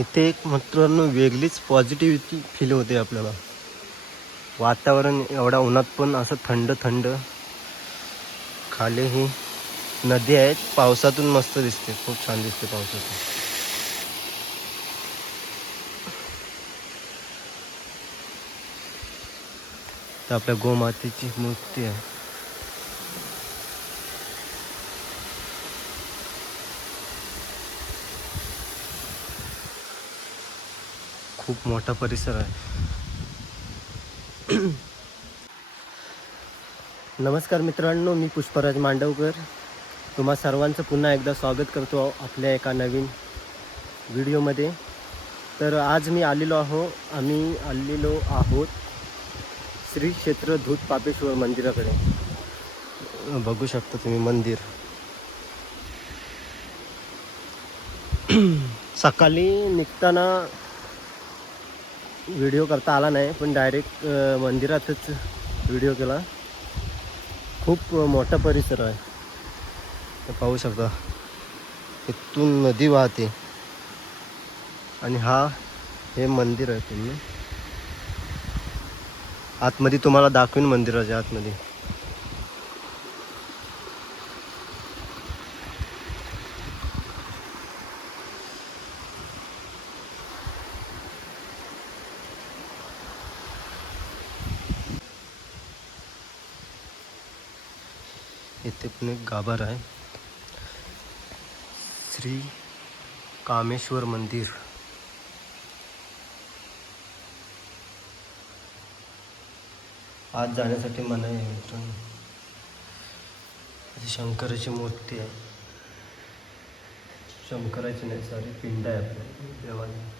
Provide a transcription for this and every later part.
इथे एक मित्रांनो वेगळीच पॉझिटिव्हिटी फील होते आपल्याला. वातावरण एवढा उन्हात पण असं थंड थंड. खाली ही नदी आहेत पावसातून मस्त दिसते. खूप छान दिसते पावसातून. तर आपल्या गोमातेची मूर्ती आहे. खूप मोठा परिसर आहे. नमस्कार मित्रांनो मी पुष्पराज मांडवकर. तुम्हा सर्वांचं पुन्हा एकदा स्वागत करतो आपल्या एका नवीन व्हिडिओमध्ये. तर आज मी आलेलो आहो आम्ही आलेलो आहोत श्री क्षेत्र धूत पापेश्वर मंदिराकडे. बघू शकता तुम्ही मंदिर. सकाळी निघताना व्हिडिओ करता आला नाही पण डायरेक्ट मंदिरातच व्हिडिओ केला. खूप मोठा परिसर आहे. तर पाहू शकता इथून नदी वाहते. आणि हा हे मंदिर आहे तुम्ही. आतमध्ये तुम्हाला दाखवीन मंदिराच्या आतमध्ये इथे पण एक गाभार आहे श्री कामेश्वर मंदिर। आज जाण्यासाठी मनाई आहे मित्रांनो। शंकराची मूर्ती आहे। शंकराची नाही सॉरी पिंड आहे आपल्या देवाची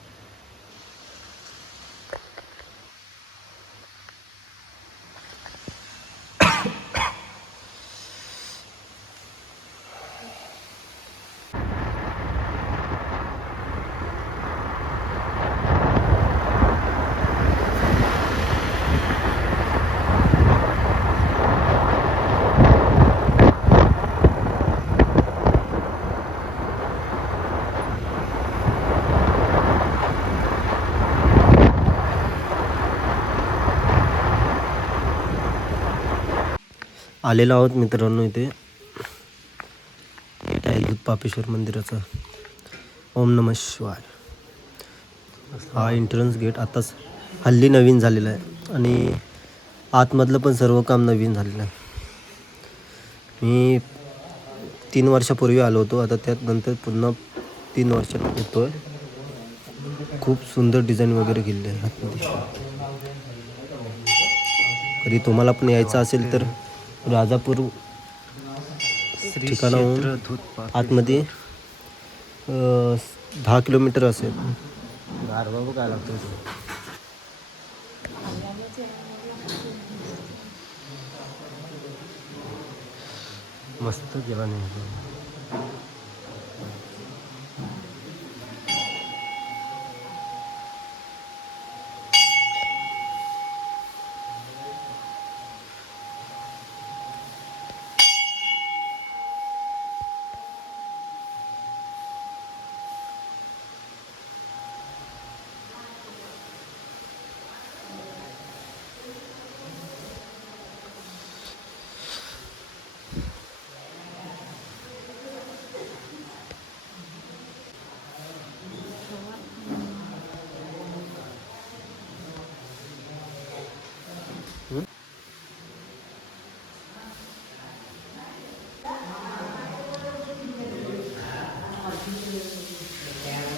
आलेलो आहोत मित्रांनो इथे. आहे पापेश्वर मंदिराचं. ओम नम शिवाय. हा एंट्रन्स गेट आताच हल्ली नवीन झालेला आहे. आणि आतमधलं पण सर्व काम नवीन झालेलं आहे. मी तीन वर्षापूर्वी आलो होतो. आता त्यात नंतर पुन्हा तीन वर्षात येतो आहे खूप सुंदर डिझाईन वगैरे केलेली आहे. आतमध्ये. कधी तुम्हाला पण यायचं असेल तर राजापूर ठिकाणाहून आतमध्ये दहा किलोमीटर असेल गारवा लागतो मस्त केला नाही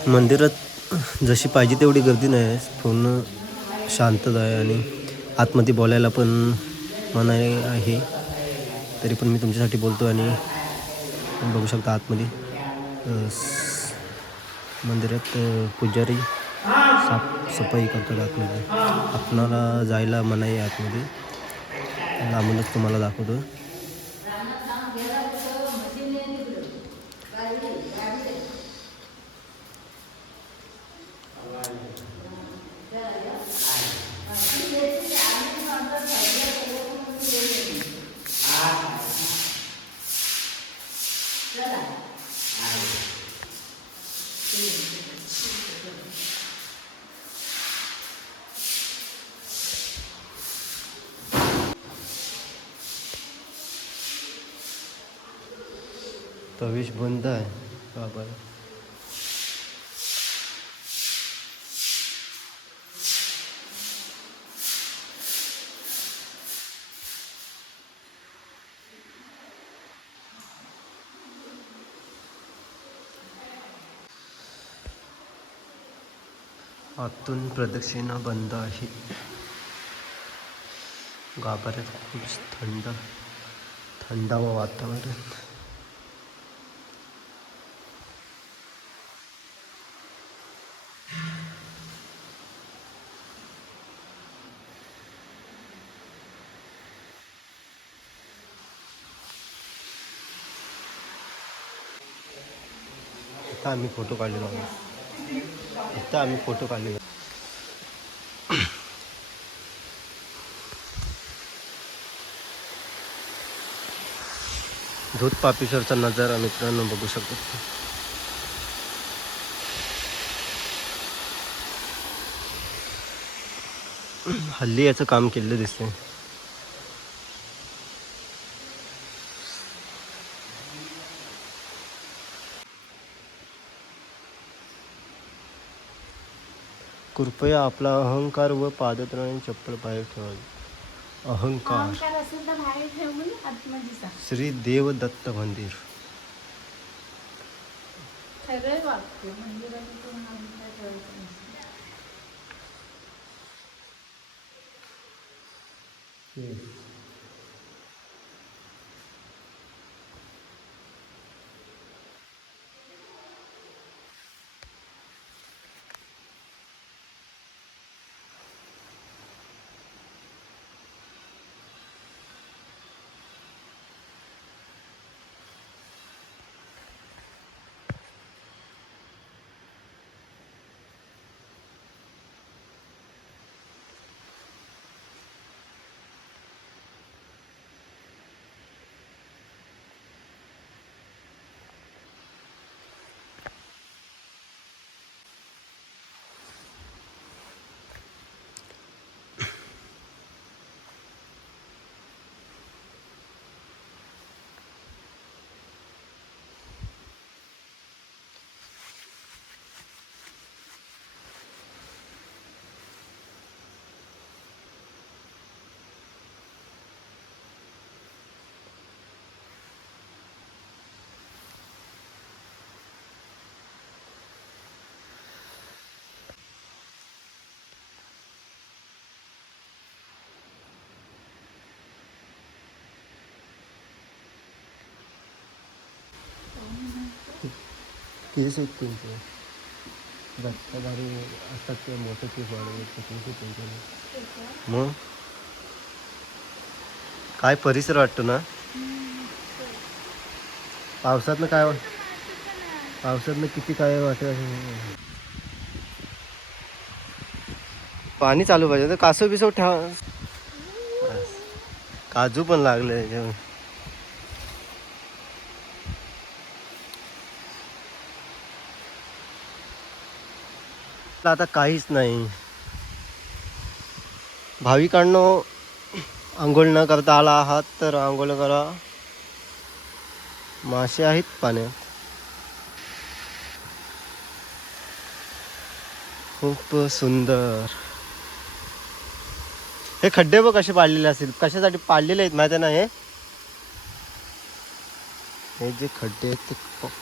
मंदिरात जशी पाहिजे तेवढी गर्दी नाही आहे. पूर्ण शांतता आहे आणि आतमध्ये बोलायला पण मनाई आहे तरी पण मी तुमच्यासाठी बोलतो आणि बघू शकता आतमध्ये मंदिरात पुजारी साफसफाई करतात आतमध्ये. आपणाला जायला मनाई आहे आतमध्ये. लांबूनच तुम्हाला दाखवतो प्रवेश बंद आहे बाबा आतून प्रदक्षिणा बंद आहे। गाभाऱ्यात खूप थंड थंडावं वातावरण। इथं आम्ही फोटो काढलेलो आहोत. इथं आम्ही फोटो काढलेलो धूत पापेश्वरचा नजारा मित्रांनो बघू शकतो. हल्ली याचं काम केलेलं दिसतंय. कृपया आपला अहंकार व पादत्राणी चप्पल बाहेर ठेवावी अहंकार. अहंकार असेल तर बाहेर ठेवून आतमध्ये जा. श्री देव दत्त मंदिर. खरं वाक्य मंदिरात कोण अहंकार ठेवायचं नसतं. केस आहेत त्यांचे. दत्तधारी असतात ते मोठे केस वाढवले केस आहेत त्यांचे. मग? काय परिसर वाटतो ना? पावसातनं काय वा- पावसातनं किती काय वाटत? पाणी चालू पाहिजे. तर कासव बिसव ठेवा काजू पण लागले आता काहीच नाही. भाविकांनो आंघोळ न करता आला आहात तर आंघोळ करा. मासे आहेत पाण्यात. खूप सुंदर. हे खड्डे बघ कसे पाडलेले असतील. कशासाठी पाडलेले आहेत माहिती ना हे? हे जे खड्डे आहेत ते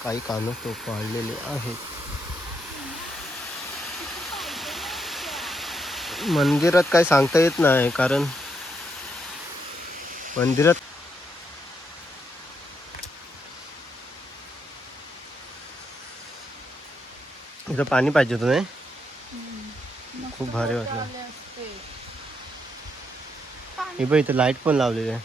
काही कानं तो पाडलेले आहेत. मंदिरात काय सांगता येत नाही कारण मंदिरात इथं पाणी पाहिजे होतं नाही? खूप भारी वाटलं. हे बघ इथं लाइट पण लावलेली आहे.